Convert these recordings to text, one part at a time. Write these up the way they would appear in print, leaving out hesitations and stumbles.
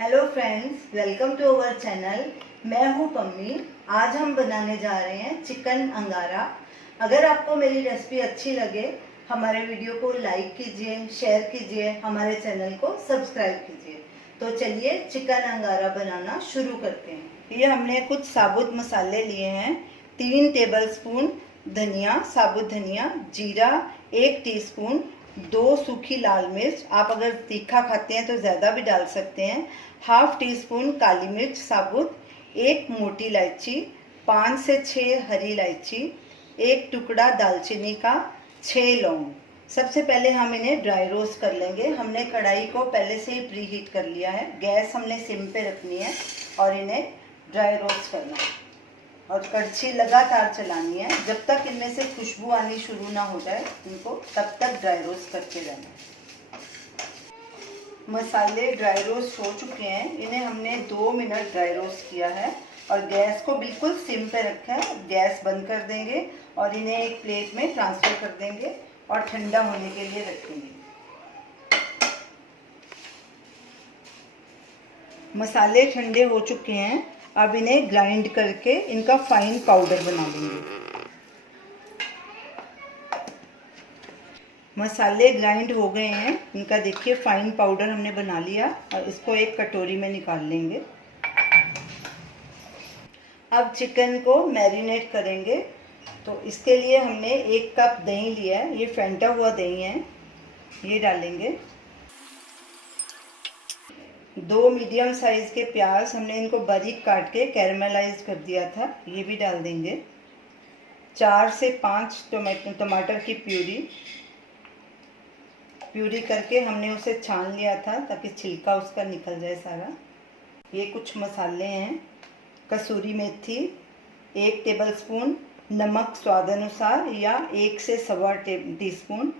Hello friends, welcome to our channel. मैं हूँ पम्मी। आज हम बनाने जा रहे हैं चिकन अंगारा। अगर आपको मेरी रेसिपी अच्छी लगे, हमारे वीडियो को लाइक कीजिए, शेयर कीजिए, हमारे चैनल को सब्सक्राइब कीजिए। तो चलिए चिकन अंगारा बनाना शुरू करते हैं। ये हमने कुछ साबुत मसाले लिए हैं। 3 टेबलस्पून धनिया, साबुत धनिया, जीरा 1 टीस्पून, 2 सूखी लाल मिर्च, आप अगर तीखा खाते हैं तो ज़्यादा भी डाल सकते हैं, हाफ टी स्पून काली मिर्च साबुत, 1 मोटी इलायची, 5 से 6 हरी इलायची, 1 टुकड़ा दालचीनी का, 6 लौंग। सबसे पहले हम इन्हें ड्राई रोस्ट कर लेंगे। हमने कढ़ाई को पहले से ही प्री हीट कर लिया है। गैस हमने सिम पे रखनी है और इन्हें ड्राई रोस्ट करना है और कड़छी लगातार चलानी है जब तक इनमें से खुशबू आनी शुरू ना हो जाए। इनको तब तक ड्राई रोस्ट करते रहना है। मसाले ड्राई रोस्ट हो चुके हैं। इन्हें हमने 2 मिनट ड्राई रोस्ट किया है और गैस को बिल्कुल सिम पे रखा है। गैस बंद कर देंगे और इन्हें एक प्लेट में ट्रांसफ़र कर देंगे और ठंडा होने के लिए रखेंगे। मसाले ठंडे हो चुके हैं। अब इन्हें ग्राइंड करके इनका फाइन पाउडर बना लेंगे। मसाले ग्राइंड हो गए हैं। इनका देखिए फाइन पाउडर हमने बना लिया और इसको एक कटोरी में निकाल लेंगे। अब चिकन को मैरिनेट करेंगे। तो इसके लिए हमने 1 कप दही लिया है। ये फेंटा हुआ दही है, ये डालेंगे। 2 मीडियम साइज़ के प्याज, हमने इनको बारीक काट के कैरमलाइज कर दिया था, ये भी डाल देंगे। 4 से 5 टमाटर की प्यूरी करके हमने उसे छान लिया था ताकि छिलका उसका निकल जाए सारा। ये कुछ मसाले हैं। कसूरी मेथी 1 टेबलस्पून, नमक स्वाद अनुसार या 1 से 1.25 टीस्पून।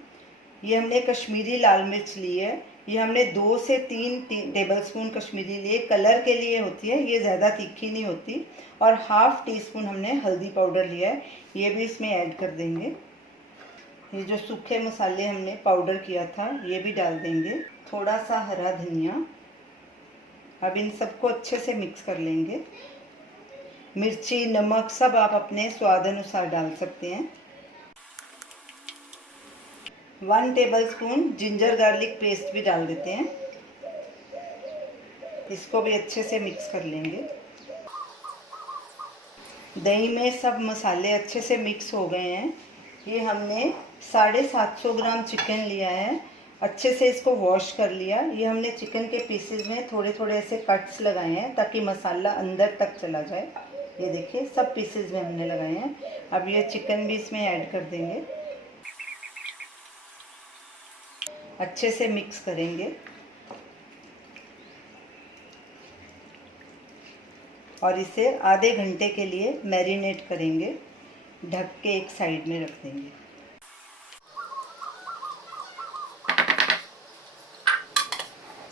ये हमने कश्मीरी लाल मिर्च ली है। ये हमने 2 से 3 टेबलस्पून कश्मीरी लिए, कलर के लिए होती है, ये ज़्यादा तीखी नहीं होती। और हाफ टी स्पून हमने हल्दी पाउडर लिया है, ये भी इसमें ऐड कर देंगे। ये जो सूखे मसाले हमने पाउडर किया था ये भी डाल देंगे। थोड़ा सा हरा धनिया। अब इन सबको अच्छे से मिक्स कर लेंगे। मिर्ची नमक सब आप अपने स्वाद अनुसार डाल सकते हैं। 1 टेबलस्पून जिंजर गार्लिक पेस्ट भी डाल देते हैं। इसको भी अच्छे से मिक्स कर लेंगे। दही में सब मसाले अच्छे से मिक्स हो गए हैं। ये हमने 750 ग्राम चिकन लिया है। अच्छे से इसको वॉश कर लिया। ये हमने चिकन के पीसेस में थोड़े थोड़े ऐसे कट्स लगाए हैं ताकि मसाला अंदर तक चला जाए। ये देखिए सब पीसेस में हमने लगाए हैं। अब ये चिकन भी इसमें ऐड कर देंगे। अच्छे से मिक्स करेंगे और इसे आधे घंटे के लिए मैरिनेट करेंगे। ढक के एक साइड में रख देंगे।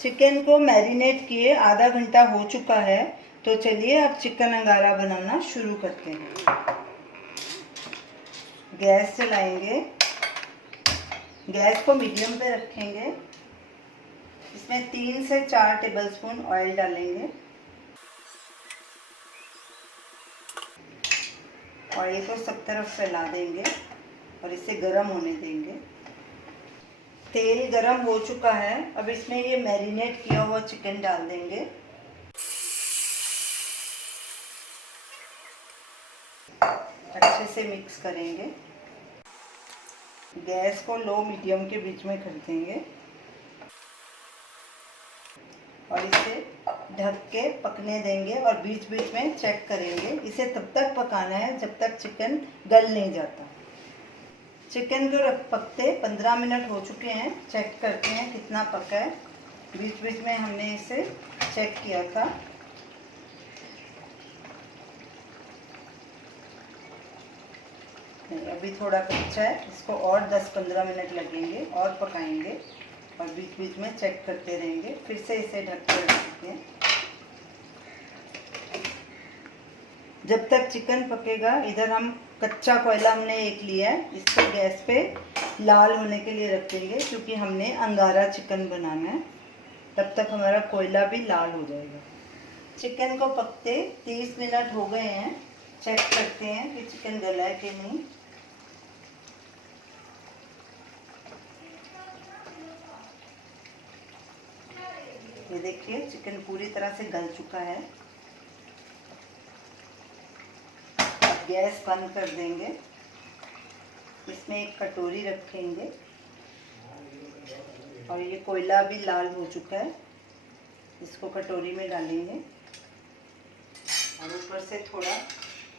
चिकन को मैरिनेट किए आधा घंटा हो चुका है। तो चलिए अब चिकन अंगारा बनाना शुरू करते हैं। गैस जलाएंगे। गैस को मीडियम पे रखेंगे। इसमें 3 से 4 टेबलस्पून ऑयल डालेंगे। ऑयल को सब तरफ फैला देंगे और इसे गर्म होने देंगे। तेल गरम हो चुका है। अब इसमें ये मैरिनेट किया हुआ चिकन डाल देंगे। अच्छे से मिक्स करेंगे। गैस को लो मीडियम के बीच में कर देंगे और इसे ढक के पकने देंगे और बीच बीच में चेक करेंगे। इसे तब तक पकाना है जब तक चिकन गल नहीं जाता। चिकन को पकते 15 मिनट हो चुके हैं। चेक करते हैं कितना पका है। बीच बीच में हमने इसे चेक किया था। अभी थोड़ा कच्चा है, इसको और 10-15 मिनट लगेंगे और पकाएंगे और बीच बीच में चेक करते रहेंगे। फिर से इसे ढक कर रखते हैं। जब तक चिकन पकेगा, इधर हम कच्चा कोयला हमने एक लिया है, इसको गैस पे लाल होने के लिए रख देंगे क्योंकि हमने अंगारा चिकन बनाना है। तब तक हमारा कोयला भी लाल हो जाएगा। चिकन को पकते 30 मिनट हो गए हैं। चेक करते हैं कि चिकन गला है कि नहीं। ये देखिए चिकन पूरी तरह से गल चुका है। अब गैस बंद कर देंगे। इसमें एक कटोरी रखेंगे और ये कोयला भी लाल हो चुका है। इसको कटोरी में डालेंगे और ऊपर से थोड़ा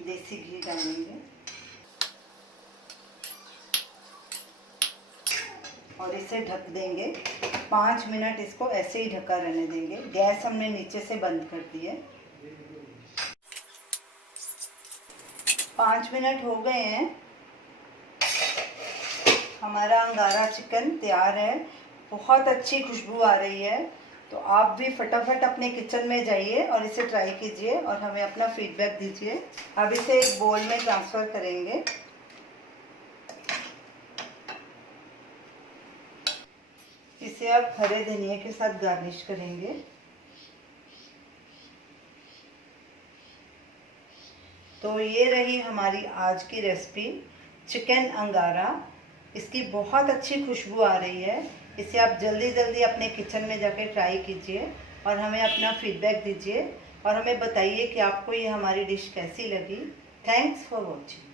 देसी घी डालेंगे और इसे ढक देंगे। 5 मिनट इसको ऐसे ही ढका रहने देंगे। गैस हमने नीचे से बंद कर दी है। 5 मिनट हो गए हैं। हमारा अंगारा चिकन तैयार है। बहुत अच्छी खुशबू आ रही है। तो आप भी फटाफट अपने किचन में जाइए और इसे ट्राई कीजिए और हमें अपना फीडबैक दीजिए। अब इसे एक बोल में ट्रांसफ़र करेंगे। इसे आप हरे धनिया के साथ गार्निश करेंगे। तो ये रही हमारी आज की रेसिपी चिकन अंगारा। इसकी बहुत अच्छी खुशबू आ रही है। इसे आप जल्दी जल्दी अपने किचन में जाके ट्राई कीजिए और हमें अपना फीडबैक दीजिए और हमें बताइए कि आपको ये हमारी डिश कैसी लगी। Thanks for watching.